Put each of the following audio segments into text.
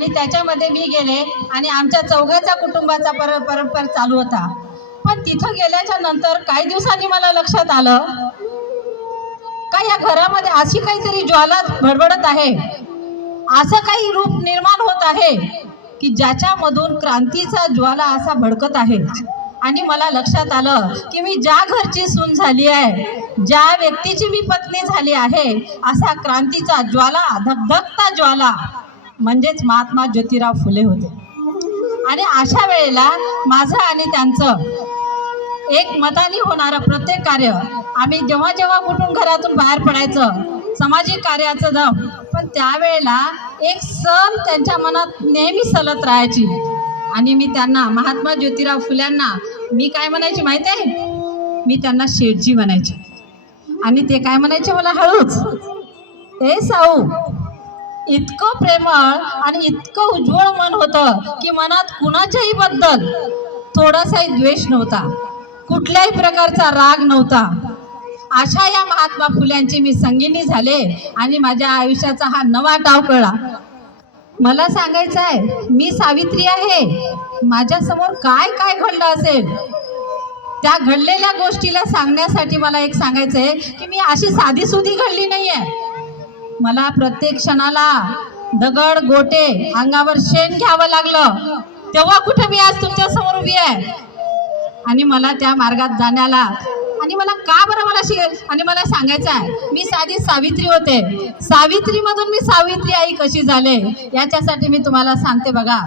आणि त्याच्यामध्ये मी गेले आणि आमच्या चौघाचा कुटुंबाचा परंपर चालू होता. पण तिथं गेल्याच्या नंतर काही दिवसांनी मला लक्षात आलं का या घरामध्ये अशी काहीतरी ज्वाला भडभडत आहे, असं काही रूप निर्माण होत आहे की ज्याच्यामधून क्रांतीचा ज्वाला असा भडकत आहे. आणि मला लक्षात आलं की मी ज्या घरची सून झाली आहे, ज्या व्यक्तीची मी पत्नी झाली आहे, असा क्रांतीचा ज्वाला, धगधगता ज्वाला म्हणजेच महात्मा ज्योतिराव फुले होते. आणि अशा वेळेला माझं आणि त्यांचं एक मताने होणारं प्रत्येक कार्य, आम्ही जेव्हा जेव्हा कुठून घरातून बाहेर पडायचं, सामाजिक कार्याचं दम, पण त्यावेळेला एक सल त्यांच्या मनात नेहमी सलत राहायची. आणि मी त्यांना, महात्मा ज्योतिराव फुल्यांना मी काय म्हणायची माहिती आहे? मी त्यांना शेठजी म्हणायचे. आणि ते काय म्हणायचे मला हळूच, ए साऊ, इतकं प्रेमळ आणि इतकं उज्ज्वल मन होतं की मनात कुणाच्याही बद्दल थोडासाही द्वेष नव्हता, कुठल्याही प्रकारचा राग नव्हता. अशा या महात्मा फुल्यांची मी संगिनी झाले आणि माझ्या आयुष्याचा हा नवा डाव कळला. मला सांगायचं आहे, मी सावित्री आहे. माझ्यासमोर काय काय घडलं असेल, त्या घडलेल्या गोष्टीला सांगण्यासाठी मला एक सांगायचं आहे की मी अशी साधीसुधी घडली नाही आहे. मला प्रत्येक क्षणाला दगड गोटे अंगावर शेण घ्यावं लागलं, तेव्हा कुठे मी आज तुमच्यासमोर उभी आहे. आणि मला त्या मार्गात जाण्याला, आणि मला का बरं मला आणि मला सांगायचं आहे, मी साधी सावित्री होते, सावित्रीमधून मी सावित्री आई कशी झाले याच्यासाठी मी तुम्हाला सांगते. बघा,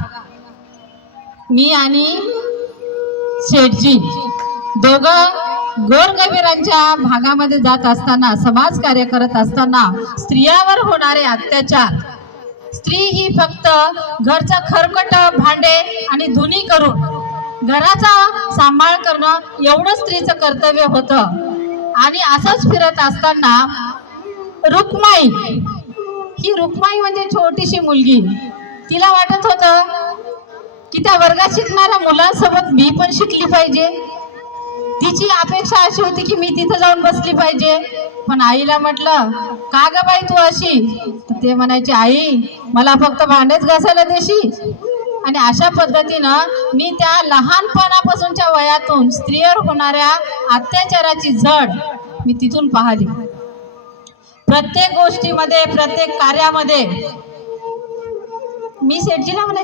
मी आणि शेठजी दोघं गोरगरिबांच्या भागामध्ये जात असताना, समाज कार्य करत असताना स्त्रियांवर होणारे अत्याचार, स्त्री ही फक्त घरचं खरकट भांडे आणि धुनी करून घराचा सांभाळ करणं एवढं स्त्रीचं कर्तव्य होतं. आणि असंच फिरत असताना रुक्माई, ही रुक्माई म्हणजे छोटीशी मुलगी, तिला वाटत होतं की त्या वर्गात शिकणाऱ्या मुलांसोबत मी पण शिकली पाहिजे. तिची अपेक्षा अशी होती की मी तिथं जाऊन बसली पाहिजे. पण आईला म्हटलं, का ग बाई तू अशी? तर ते म्हणायचे, आई मला फक्त भांडेच घासायला देशी. आणि अशा पद्धतीनं मी त्या लहानपणापासूनच्या वयातून स्त्रियांवर होणाऱ्या अत्याचाराची झड मी तिथून पाहिली. प्रत्येक गोष्टीमध्ये, प्रत्येक कार्यामध्ये मी शेठजीला म्हणायचे,